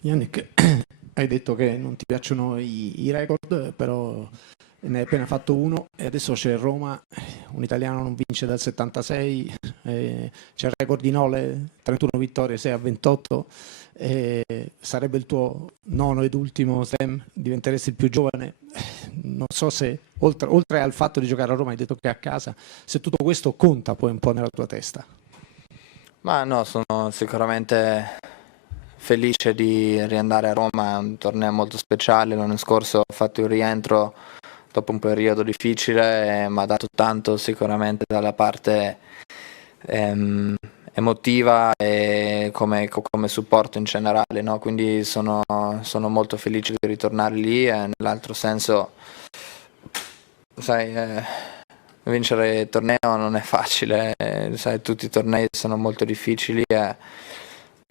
Jannik, hai detto che non ti piacciono i record, però ne hai appena fatto uno e adesso c'è Roma, un italiano non vince dal 76, c'è il record di Nole, 31 vittorie, 6 a 28, sarebbe il tuo nono ed ultimo slam, diventeresti il più giovane. Non so se, oltre al fatto di giocare a Roma, hai detto che è a casa, se tutto questo conta poi un po' nella tua testa. Ma no, sono sicuramente felice di riandare a Roma, è un torneo molto speciale. L'anno scorso ho fatto il rientro dopo un periodo difficile e mi ha dato tanto sicuramente dalla parte ehm, emotiva e come supporto in generale, no? Quindi sono molto felice di ritornare lì e nell'altro senso, sai, vincere il torneo non è facile, sai, tutti i tornei sono molto difficili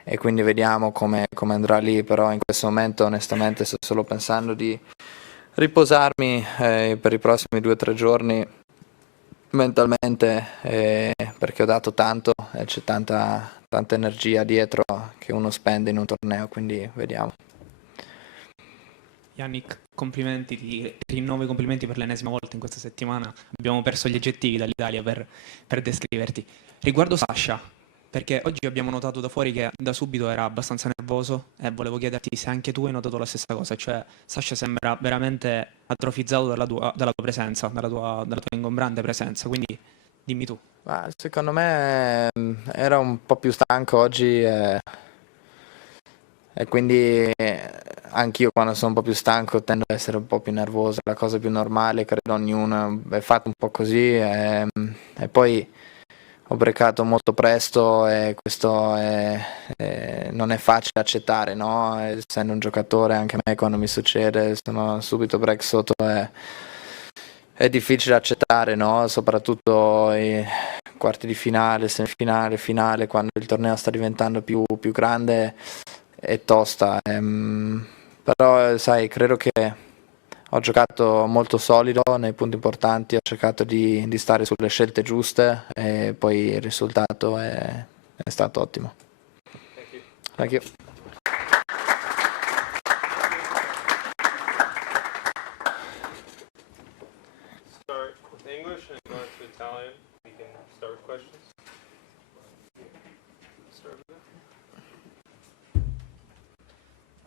e quindi vediamo come andrà lì, però in questo momento onestamente sto solo pensando di riposarmi per i prossimi 2 o 3 giorni mentalmente, perché ho dato tanto e c'è tanta energia dietro che uno spende in un torneo, quindi vediamo. Jannik, complimenti, ti rinnovo i complimenti per l'ennesima volta in questa settimana. Abbiamo perso gli aggettivi dall'Italia per descriverti. Riguardo Sasha, perché oggi abbiamo notato da fuori che da subito era abbastanza nervoso e volevo chiederti se anche tu hai notato la stessa cosa, cioè Sasha sembra veramente atrofizzato dalla tua presenza, dalla tua ingombrante presenza, quindi dimmi tu. Ma secondo me era un po' più stanco oggi e quindi anch'io quando sono un po' più stanco tendo ad essere un po' più nervoso, è la cosa più normale, credo ognuno è fatto un po' così e poi ho brecato molto presto e questo non è facile accettare, no? Essendo un giocatore anche a me quando mi succede sono subito break sotto è difficile accettare, no? Soprattutto i quarti di finale, semifinale, finale, quando il torneo sta diventando più grande è tosta. Però sai, credo che ho giocato molto solido nei punti importanti, ho cercato di stare sulle scelte giuste e poi il risultato è stato ottimo. Thank you. Start with English and go into Italian. We can start with questions. Start with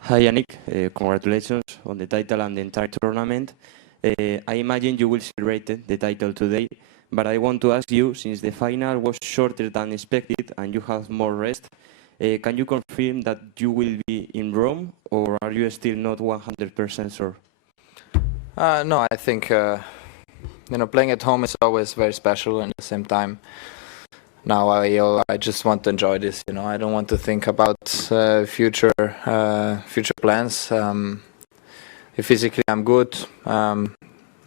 Hi Yannick, congratulations on the title and the entire tournament. I imagine you will celebrate the title today, but I want to ask you, since the final was shorter than expected and you have more rest, can you confirm that you will be in Rome, or are you still not 100% sure? No, I think playing at home is always very special, and at the same time, now I just want to enjoy this. I don't want to think about future plans. If physically I'm good,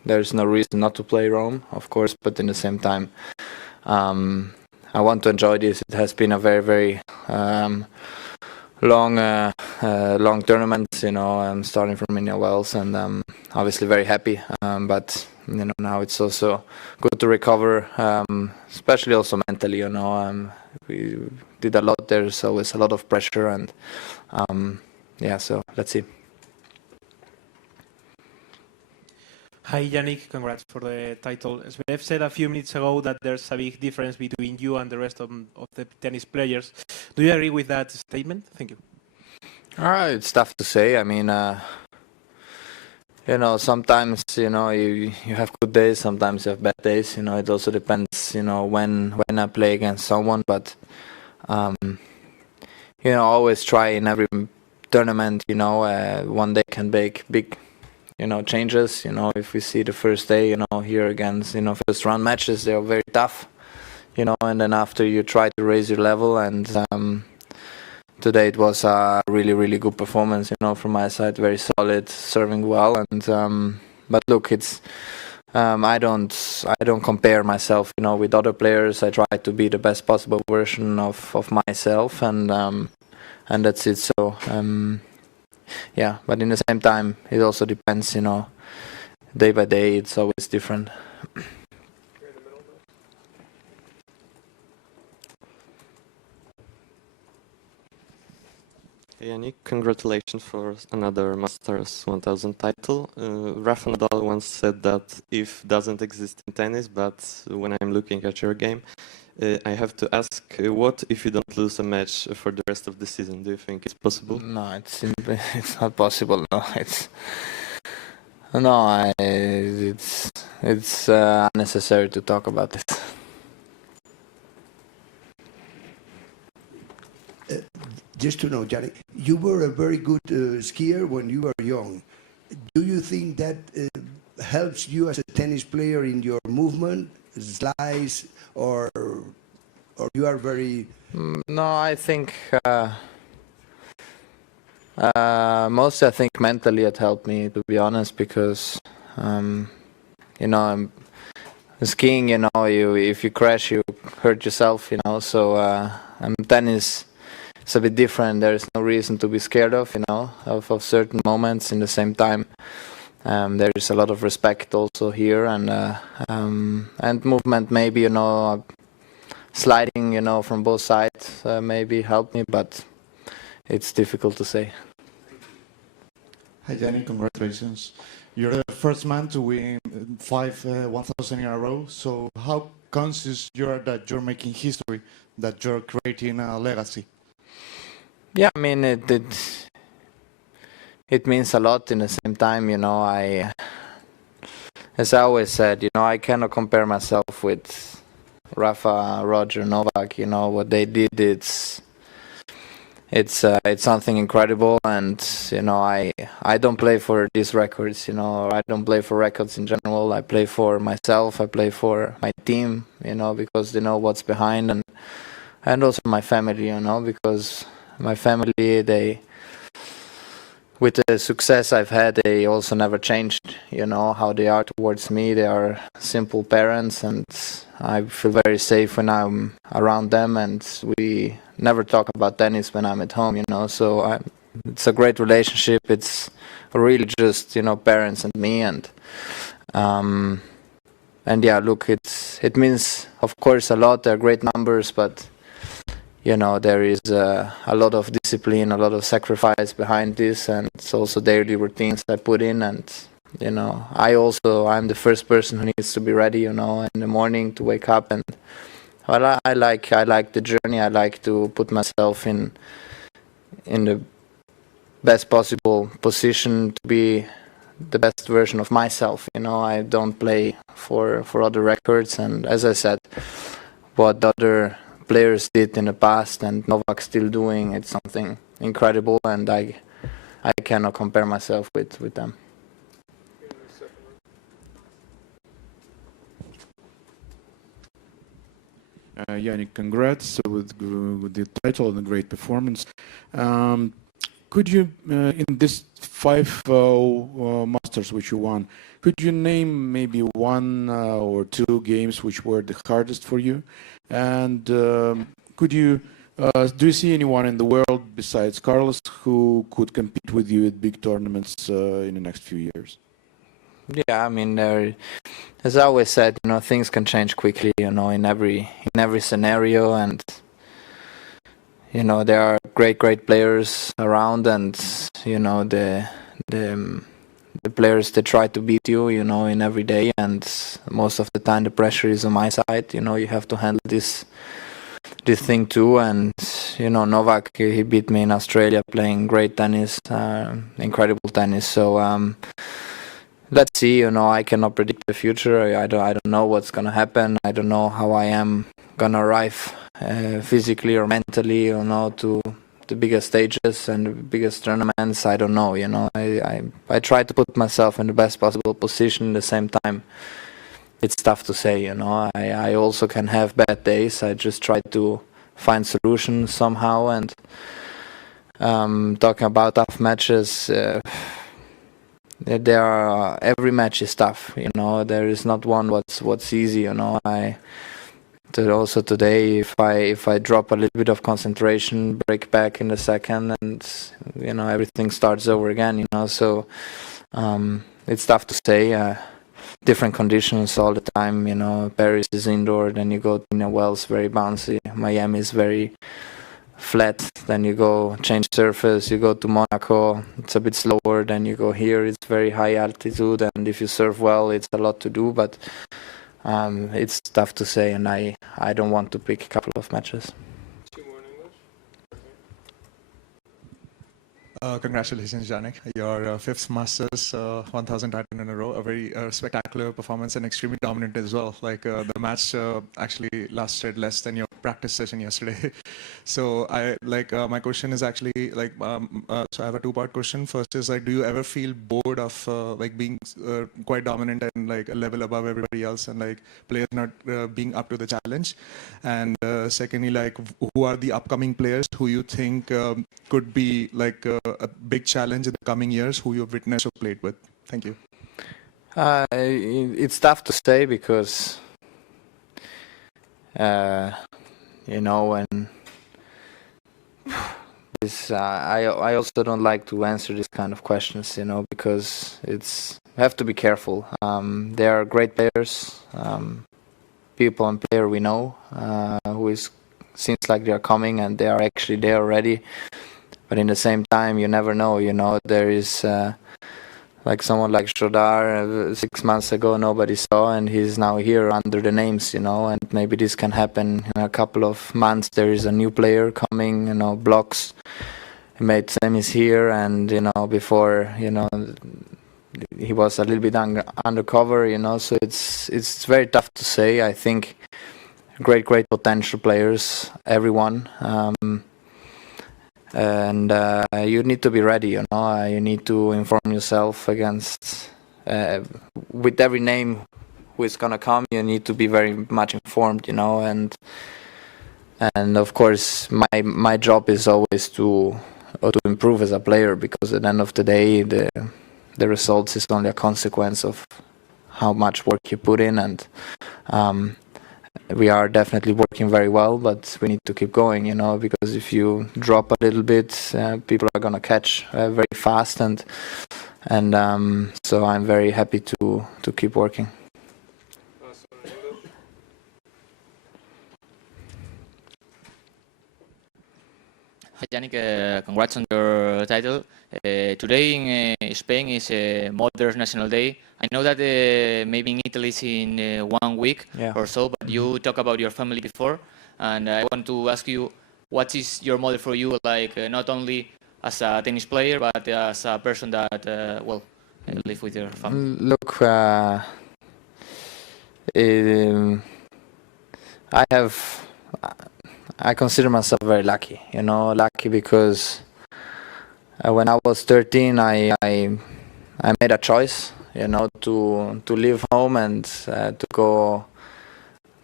there's no reason not to play Rome, of course. But in the same time, I want to enjoy this. It has been a very very long tournament. I'm starting from Indian Wells, and obviously very happy. But now it's also good to recover, especially also mentally. We did a lot. There's always a lot of pressure, and so let's see. Hi Yannick, congrats for the title. Zverev said a few minutes ago that there's a big difference between you and the rest of the tennis players. Do you agree with that statement? Thank you. It's tough to say. I mean, sometimes you have good days, sometimes you have bad days. It also depends. When I play against someone, but always try in every tournament. One day can make big changes. If we see the first day, here against first round matches, they're very tough. And then after you try to raise your level, and today it was a really really good performance. From my side, very solid, serving well, and but look, it's I don't compare myself with other players. I try to be the best possible version of myself, and that's it. So yeah, but in the same time, it also depends, day by day, it's always different. Hey Yannick, congratulations for another Masters 1000 title. Rafa Nadal once said that if doesn't exist in tennis, but when I'm looking at your game, I have to ask, what if you don't lose a match for the rest of the season? Do you think it's possible? No, it's not possible. No, it's unnecessary to talk about this. Just to know, Jannik, you were a very good skier when you were young. Do you think that helps you as a tennis player in your movement, slice, or you are very... No, I think mostly I think mentally it helped me, to be honest, because you know, skiing, you know, if you crash you hurt yourself, you know, so tennis, it's a bit different. There is no reason to be scared of, you know, of certain moments. In the same time, there is a lot of respect also here, and movement maybe, you know, sliding, you know, from both sides maybe helped me, but it's difficult to say. Hi Jannik, congratulations. You're the first man to win 1,000 in a row, so how conscious you are that you're making history, that you're creating a legacy? Yeah, I mean, it means a lot. In the same time, you know, as I always said, you know, I cannot compare myself with Rafa, Roger, Novak. You know, what they did, it's something incredible, and you know, I don't play for these records, you know, I don't play for records in general. I play for myself, I play for my team, you know, because they know what's behind, and also my family, you know, because my family, they, with the success I've had, they also never changed, you know, how they are towards me. They are simple parents, and I feel very safe when I'm around them, and we never talk about tennis when I'm at home, you know, so it's a great relationship. It's really just, you know, parents and me, and yeah, look, it means, of course, a lot. They're great numbers, but you know, there is a lot of discipline, a lot of sacrifice behind this, and it's also daily routines I put in, and you know, I'm the first person who needs to be ready, you know, in the morning to wake up, and well, I like the journey. I like to put myself in the best possible position to be the best version of myself, you know. I don't play for other records, and as I said, what other players did in the past and Novak's still doing, it's something incredible, and I cannot compare myself with them. Jannik, congrats with the title and the great performance. Could you, in this 5 Masters which you won, could you name maybe 1 or 2 games which were the hardest for you? And could you, do you see anyone in the world besides Carlos who could compete with you at big tournaments in the next few years? Yeah, I mean, as I always said, you know, things can change quickly, you know, in every scenario, and you know, there are great players around, and you know, the players, they try to beat you, you know, in every day, and most of the time the pressure is on my side. You know, you have to handle this thing too, and you know, Novak, he beat me in Australia playing great tennis, incredible tennis. So let's see, you know, I cannot predict the future. I don't know what's gonna happen. I don't know how I am gonna arrive physically or mentally, you know, to the biggest stages and the biggest tournaments. I don't know, you know. I try to put myself in the best possible position. At the same time, it's tough to say, you know. I also can have bad days. I just try to find solutions somehow. And talking about tough matches, every match is tough, you know. There is not one what's easy, you know. Also today, if I drop a little bit of concentration, break back in the second, and you know, everything starts over again, you know. So it's tough to say. Different conditions all the time, you know. Paris is indoor, then you go to New Wells, very bouncy. Miami is very flat, then you go change surface, you go to Monaco, it's a bit slower, then you go here, it's very high altitude, and if you serve well, it's a lot to do, but it's tough to say, and I don't want to pick a couple of matches. Congratulations, Jannik. Your fifth Masters, 1,000 title in a row, a very spectacular performance and extremely dominant as well. Like the match actually lasted less than your practice session yesterday. So my question is actually so I have a two-part question. First is do you ever feel bored of being quite dominant and a level above everybody else and players not being up to the challenge? And secondly, who are the upcoming players who you think could be a big challenge in the coming years, who you've witnessed or played with? Thank you. It's tough to say because when this I also don't like to answer these kind of questions, because you have to be careful. They are great players, people and player we know, seems like they are coming and they are actually there already. But in the same time, you never know. There is someone like Shodar 6 months ago nobody saw, and he's now here under the names. And maybe this can happen in a couple of months. There is a new player coming. Blocks. He made semis here, and before he was a little bit undercover. So it's very tough to say. I think great potential players, everyone. And you need to be ready, you need to inform yourself against, with every name who is gonna come, you need to be very much informed, and of course my job is always to improve as a player, because at the end of the day the results is only a consequence of how much work you put in, and we are definitely working very well, but we need to keep going, because if you drop a little bit, people are gonna catch very fast, and so I'm very happy to keep working. Hi Jannik, congrats on your title. Today in Spain is Mother's National Day. I know that maybe in Italy it's in 1 week or so, but you talk about your family before, and I want to ask you, what is your mother for you, not only as a tennis player, but as a person that, live with your family? Look, I consider myself very lucky, lucky because when I was 13, I made a choice, to leave home and to go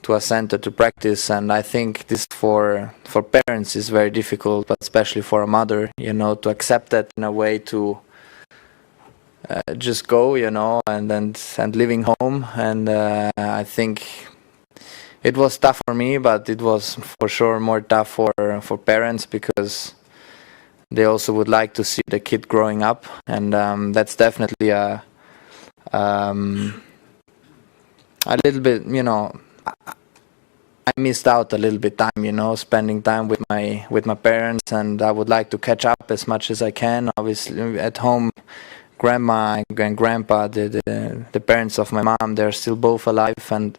to a center to practice. And I think this for parents is very difficult, but especially for a mother, to accept that in a way, to just go, and leaving home. And I think it was tough for me, but it was for sure more tough for parents, because they also would like to see the kid growing up, and that's definitely a little bit, I missed out a little bit time, spending time with my parents, and I would like to catch up as much as I can. Obviously, at home, grandma and grandpa, the parents of my mom, they're still both alive, and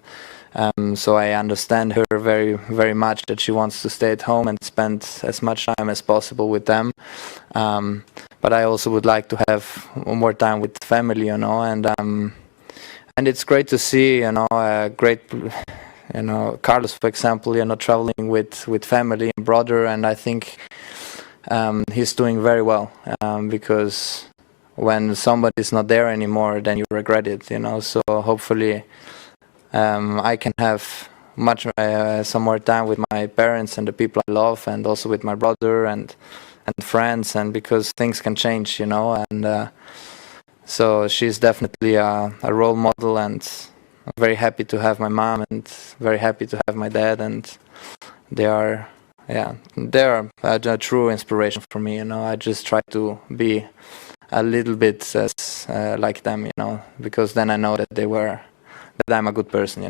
so I understand her very, very much, that she wants to stay at home and spend as much time as possible with them. But I also would like to have more time with family, and it's great to see, Carlos, for example, traveling with family and brother, and I think he's doing very well, because when somebody's not there anymore, then you regret it, so hopefully I can have some more time with my parents and the people I love, and also with my brother and friends, and because things can change, and so she's definitely a role model, and I'm very happy to have my mom and very happy to have my dad, and they are a true inspiration for me. I just try to be a little bit like them, because then I know that I'm a good person,